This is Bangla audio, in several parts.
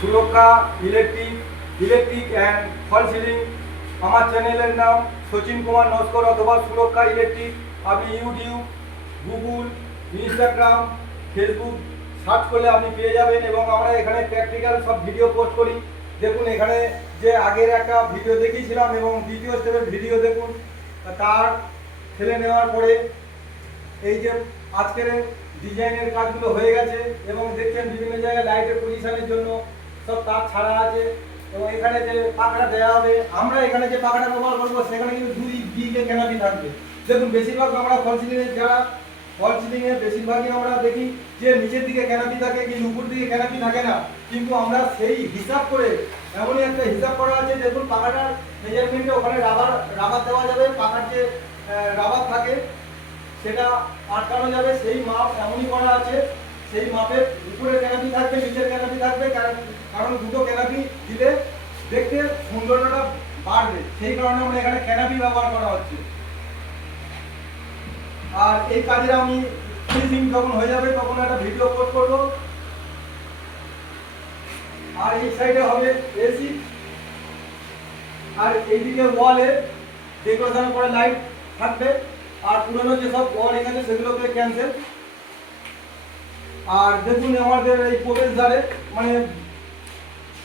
সুরক্ষা ইলেকট্রিক অ্যান্ড ফল সিলিং। আমার চ্যানেলের নাম সচিন কুমার নস্কর অথবা সুরক্ষা ইলেকট্রিক। আপনি YouTube, Google, Instagram, Facebook search করলে আপনি পেয়ে যাবেন এবং আমরা এখানে প্র্যাকটিক্যাল সব ভিডিও পোস্ট করি। দেখুন এখানে যে আগের একটা ভিডিও দেখিয়েছিলাম এবং দ্বিতীয় স্টেপের ভিডিও দেখুন। তার ফেলে নেওয়ার পরে এই যে আজকের ডিজাইনের কাজগুলো হয়ে গেছে এবং দেখছেন বিভিন্ন জায়গায় লাইটের পজিশনের জন্য সব তার ছাড়া আছে এবং এখানে যে পাখাটা দেওয়া হবে, আমরা এখানে যে পাখাটা ব্যবহার করবো সেখানে কিন্তু দুই দিকে ক্যানাপি থাকবে। দেখুন বেশিরভাগ আমরা ফল সিলিংয়ে বেশিরভাগই আমরা দেখি যে নিচের দিকে ক্যানাপি থাকে কিন্তু উপর দিকে ক্যানাপি থাকে না, কিন্তু আমরা সেই হিসাব করে এমনই একটা হিসাব করা আছে। দেখুন পাখাটার মেজারমেন্টে ওখানে রাবার দেওয়া যাবে, পাখার যে রাবার থাকে সেটা আটকানো যাবে, সেই মাপ এমনই করা আছে। সেই মাপের উপরের ক্যানাপি থাকবে, নিচের ক্যানাপি থাকবে, কারণ দুটো ক্যানাপি দিলে দেখতে সৌন্দর্যটা বাড়বে, সেই কারণে আমরা এখানে ক্যানাপি ব্যবহার করা হচ্ছে। আর এই কাজে আমি ফিনিশিং যখন হয়ে যাবে তখন একটা ভিডিও পোস্ট করব। আর এই সাইডে হবে এসি, আর এইদিকে ওয়ালে ডেকোরেশন করে লাইট থাকবে, আর পুরনো যেসব ওয়াল এখানে সেগুলোকে ক্যান্সেল। আর দেখুন আমাদের এই প্রবেশদ্বারে মানে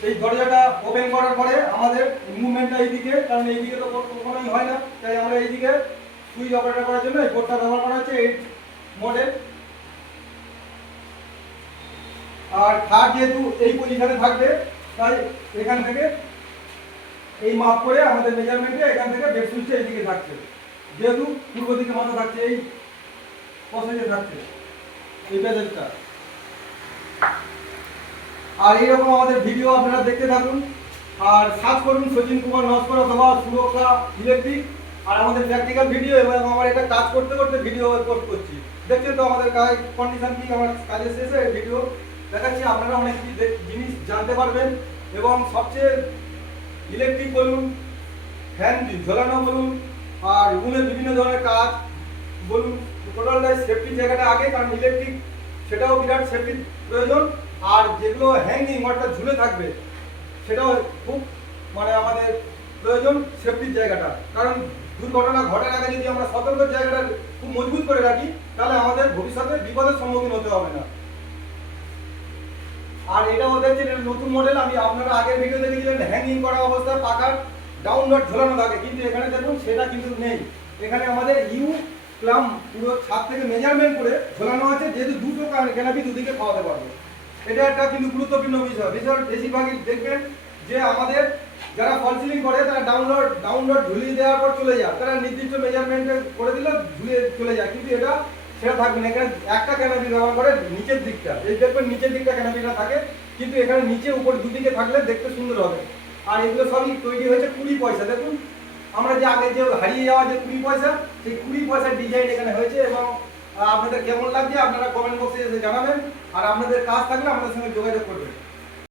এই দরজাটা ওপেন করার পরে আমাদের মুভমেন্টটা এইদিকে, কারণ এইদিকে তো কখনোই হয় না, তাই আমরা এইদিকে সুইচ অপারেট করার জন্য এই বোর্ডটা ব্যবহার করা হচ্ছে, এই মডেল। আর খাট যেহেতু এই পজিশনে থাকবে তাই এখান থেকে এই মাপ করে আমাদের মেজারমেন্টে এখান থেকে বেড সুইচটা এইদিকে থাকছে, যেহেতু পূর্ব দিকে মাথা থাকছে, এই পসেজে থাকছে এই প্যাসেজটা। আর এইরকম আমাদের ভিডিও আপনারা দেখতে থাকুন আর সার্চ করুন সচিন কুমার নস্কর অথবা সুরক্ষা ইলেকট্রিক। আর আমাদের প্র্যাকটিক্যাল ভিডিও এবং আমার এটা কাজ করতে করতে ভিডিও পোস্ট করছি। দেখছেন তো আমাদের কাজ কন্ডিশন কি, আমার কাজের শেষে ভিডিও দেখাচ্ছি, আপনারা অনেক জিনিস জানতে পারবেন। এবং সবচেয়ে ইলেকট্রিক বলুন, ফ্যান ঝোলানো বলুন, আর রুমের বিভিন্ন ধরনের কাজ বলুন, টোটালটাই সেফটি জায়গাটা আগে, কারণ ইলেকট্রিক সেটাও বিরাট সেফটির প্রয়োজন। আর যেগুলো হ্যাঙ্গিং অর্থাৎ ঝুলে থাকবে সেটাও খুব মানে আমাদের প্রয়োজন সেফটির জায়গাটা, কারণ দুর্ঘটনা ঘটার আগে যদি আমরা সতর্কের জায়গাটা খুব মজবুত করে রাখি তাহলে আমাদের ভবিষ্যতে বিপদের সম্মুখীন হতে হবে না। আর এটাও দেখছেন এটা নতুন মডেল, আমি আপনারা আগের ভিডিও দেখেছিলেন হ্যাঙ্গিং করা অবস্থায় পাখার ডাউনলোড ঝোলানো থাকে, কিন্তু এখানে দেখুন সেটা কিন্তু নেই। এখানে আমাদের ইউ প্লাম পুরো ছাদ থেকে মেজারমেন্ট করে ঝোলানো আছে, যেহেতু দুটো ক্যানাপি দুদিকে খাওয়াতে পারবে। এটা একটা কিন্তু গুরুত্বপূর্ণ বিষয়। বেশিরভাগই দেখবেন যে আমাদের যারা ফল সিলিং করে তারা ডাউনলোড ঝুলিয়ে দেওয়ার পর চলে যায়, তারা নির্দিষ্ট মেজারমেন্টে করে দিলে ঝুলিয়ে চলে যায়, কিন্তু এটা সেটা থাকবে না। এখানে একটা ক্যানাপি ব্যবহার করে নিচের দিকটা, এই দেখবেন নিচের দিকটা ক্যানাপিটা থাকে, কিন্তু এখানে নিচে উপর দুদিকে থাকলে দেখতে সুন্দর হবে। আর এগুলো সবই তৈরি হয়েছে 20 পয়সা। দেখুন আমরা যে আগে যে হারিয়ে যাওয়া যে 20 পয়সা, সেই 20 পয়সার ডিজাইন এখানে হয়েছে। এবং আপনাদের কেমন লাগছে আপনারা কমেন্ট বক্সে এসে জানাবেন, আর আপনাদের কাজ থাকলে আমাদের সঙ্গে যোগাযোগ করবেন।